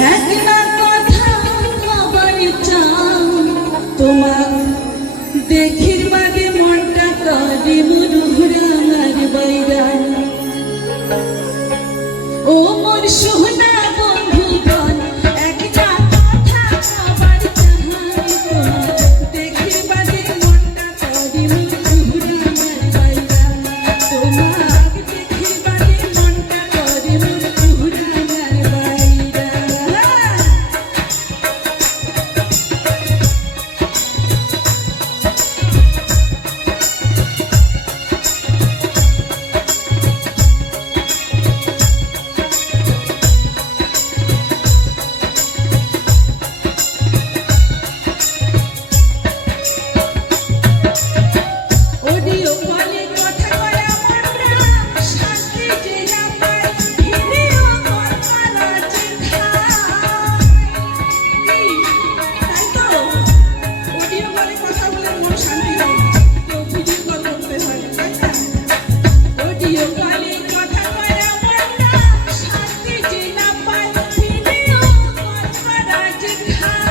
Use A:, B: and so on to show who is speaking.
A: এক Yeah.